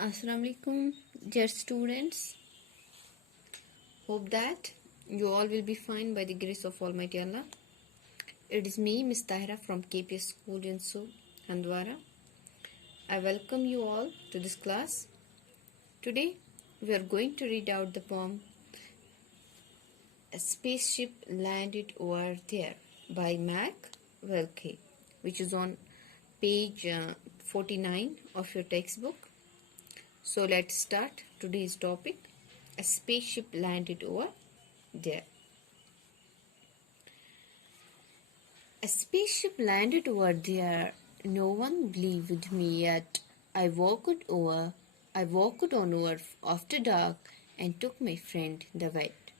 Assalamu alaikum, dear students. Hope that you all will be fine by the grace of Almighty Allah. It is me, Miss Tahira from KPS Unisoo, Handwara. I welcome you all to this class. Today we are going to read out the poem A Spaceship Landed Over There by Mac Wilkie, which is on page 49 of your textbook. So let's start today's topic. A spaceship landed over there. A spaceship landed over there. No one believed me yet. I walked on over after dark and took my friend the vet.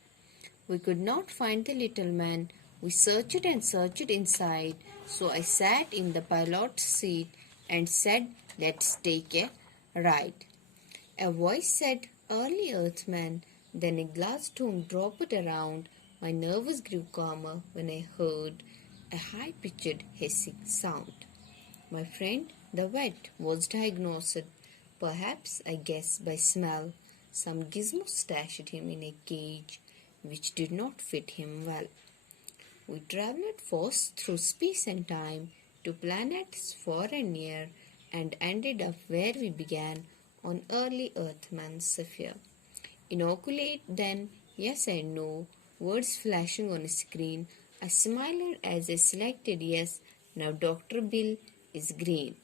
We could not find the little man. We searched and searched inside. So I sat in the pilot's seat and said, "Let's take a ride." A voice said, "Early Earthman." Then a glass dome dropped around. My nerves grew calmer when I heard a high-pitched hissing sound. My friend, the vet, was diagnosed, perhaps, I guess, by smell. Some gizmo stashed him in a cage which did not fit him well. We travelled fast through space and time to planets far and near and ended up where we began, on early Earthman's sphere. Inoculate then, yes and no, words flashing on a screen. I smiled as I selected yes. Now Dr. Bill is green.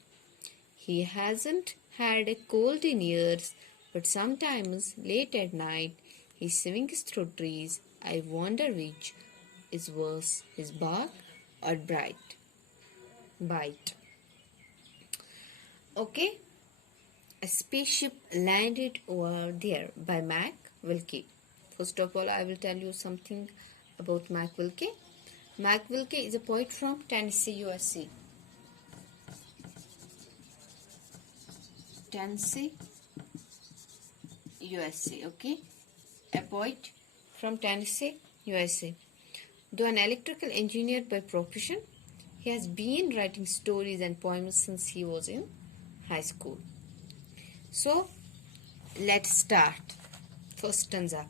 He hasn't had a cold in years, but sometimes late at night he swings through trees. I wonder which is worse, his bark or bite. Okay. A Spaceship Landed Over There by Mac Wilkie. First of all, I will tell you something about Mac Wilkie. Mac Wilkie is a poet from Tennessee, USA. Tennessee, USA, okay? A poet from Tennessee, USA. Though an electrical engineer by profession, he has been writing stories and poems since he was in high school. So, let's start. First stanza.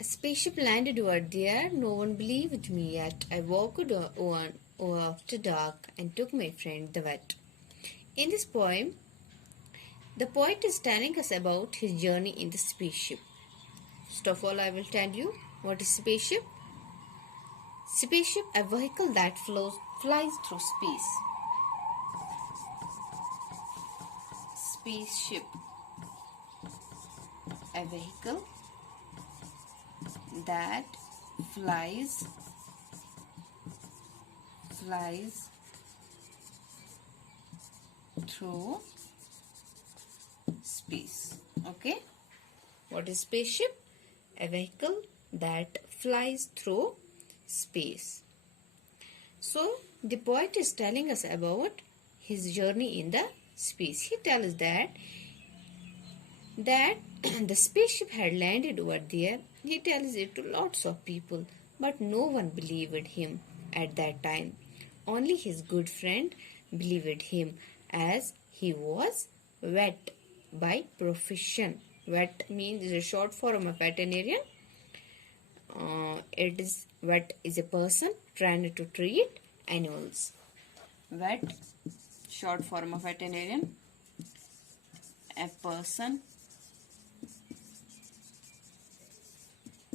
A spaceship landed over there. No one believed me yet. I walked on after dark and took my friend the vet. In this poem, the poet is telling us about his journey in the spaceship. First of all, I will tell you what is spaceship. Spaceship, a vehicle that flies through space. Spaceship, a vehicle that flies through space. Okay, what is spaceship? A vehicle that flies through space. So the poet is telling us about his journey in the space. He tells that the spaceship had landed over there. He tells it to lots of people, but no one believed him at that time. Only his good friend believed him, as he was vet by profession. Vet means is a short form of veterinarian. Vet is a person trying to treat animals. Vet, short form of veterinarian, a person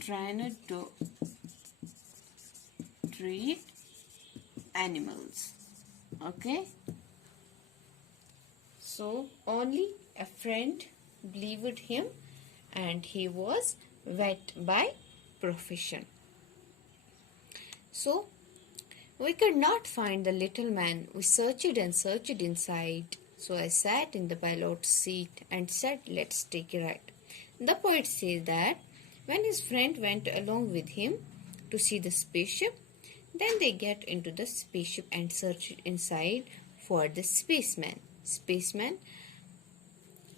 trying to treat animals. Okay, so only a friend believed him, and he was vet by profession. So we could not find the little man. We searched and searched inside. So I sat in the pilot's seat and said, "Let's take a ride." The poet says that when his friend went along with him to see the spaceship, then they get into the spaceship and searched inside for the spaceman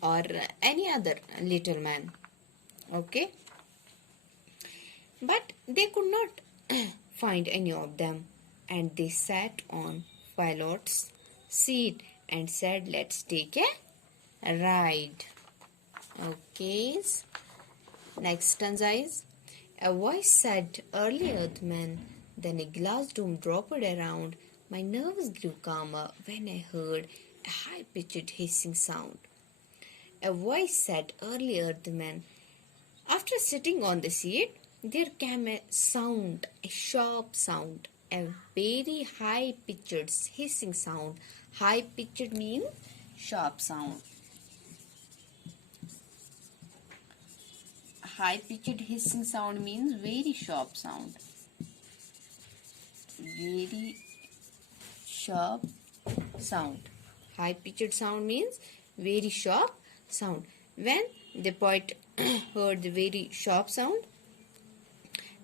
or any other little man. Okay, but they could not find any of them, and they sat on pilot's seat and said, "Let's take a ride. Okay. Next stanza is, a voice said, early earthman, then a glass dome dropped around. My nerves grew calmer when I heard a high-pitched hissing sound. A voice said, early earthman. After sitting on the seat, there came a sound, a sharp sound, a very high-pitched hissing sound. High-pitched means sharp sound. High-pitched hissing sound means very sharp sound. Very sharp sound. High-pitched sound means very sharp sound. When the poet heard the very sharp sound,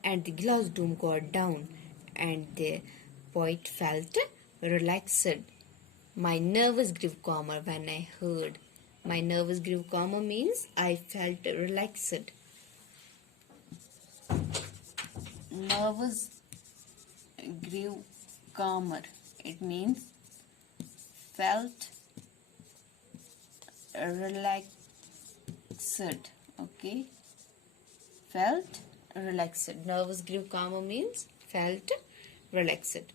and the glass dome got down, and the poet felt relaxed. My nerves grew calmer when I heard. My nerves grew calmer means I felt relaxed. Nerves grew calmer. It means felt relaxed. Okay. Felt relaxed. Nerves grew calmer means felt relaxed.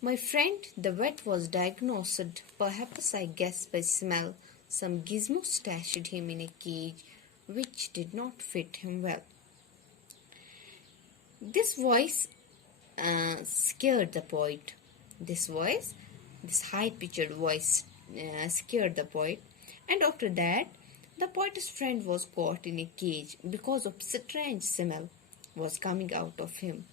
My friend, the vet was diagnosed, perhaps I guess by smell. Some gizmo stashed him in a cage which did not fit him well. This voice scared the poet. This high-pitched voice scared the poet. And after that, the poet's friend was caught in a cage because of strange smell was coming out of him.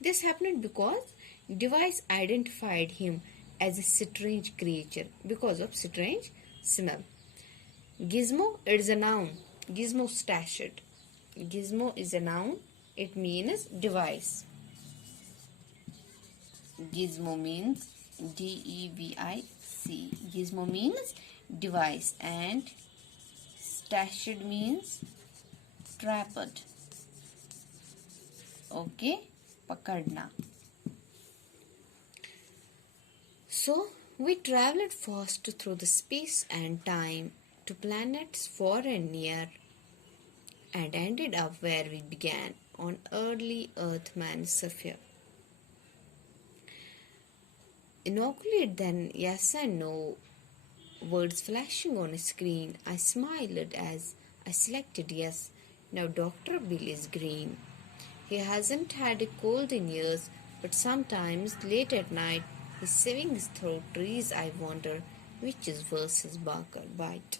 This happened because device identified him as a strange creature because of strange smell. Gizmo, it is a noun. Gizmo stashed. Gizmo is a noun. It means device. Gizmo means D-E-V-I-C. Gizmo means device, and stashed means trapped. Okay, pakadna. So we traveled fast through the space and time to planets far and near, and ended up where we began, on early Earthman's sphere. Inoculate then, yes and no, words flashing on a screen. I smiled as I selected yes. Now Dr. Bill is green. He hasn't had a cold in years, but sometimes late at night he's saving his throat trees. I wonder which is worse, his bark or bite.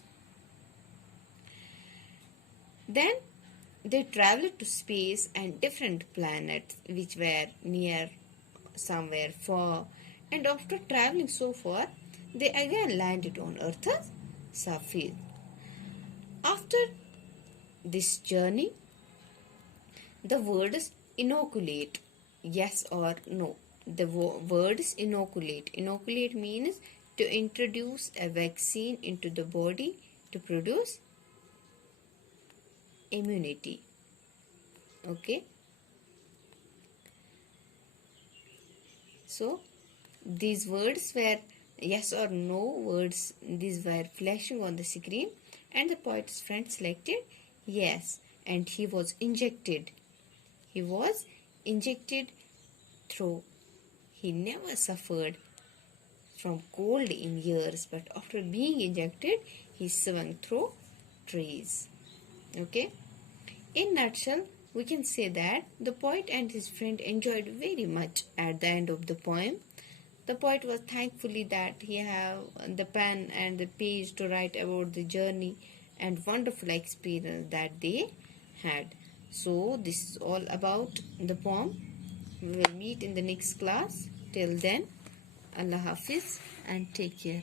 Then they traveled to space and different planets which were near, somewhere far, and after traveling so far, they again landed on Earth's surface. After this journey, the words inoculate, yes or no. The words inoculate. Inoculate means to introduce a vaccine into the body to produce immunity. Okay. So these words were yes or no words. These were flashing on the screen, and the poet's friend selected yes, and he was injected. He was injected through. He never suffered from cold in years, but after being injected, he swung through trees. Okay. In nutshell, we can say that the poet and his friend enjoyed very much at the end of the poem. The poet was thankfully that he had the pen and the page to write about the journey and wonderful experience that they had. So this is all about the poem. We will meet in the next class. Till then, Allah Hafiz and take care.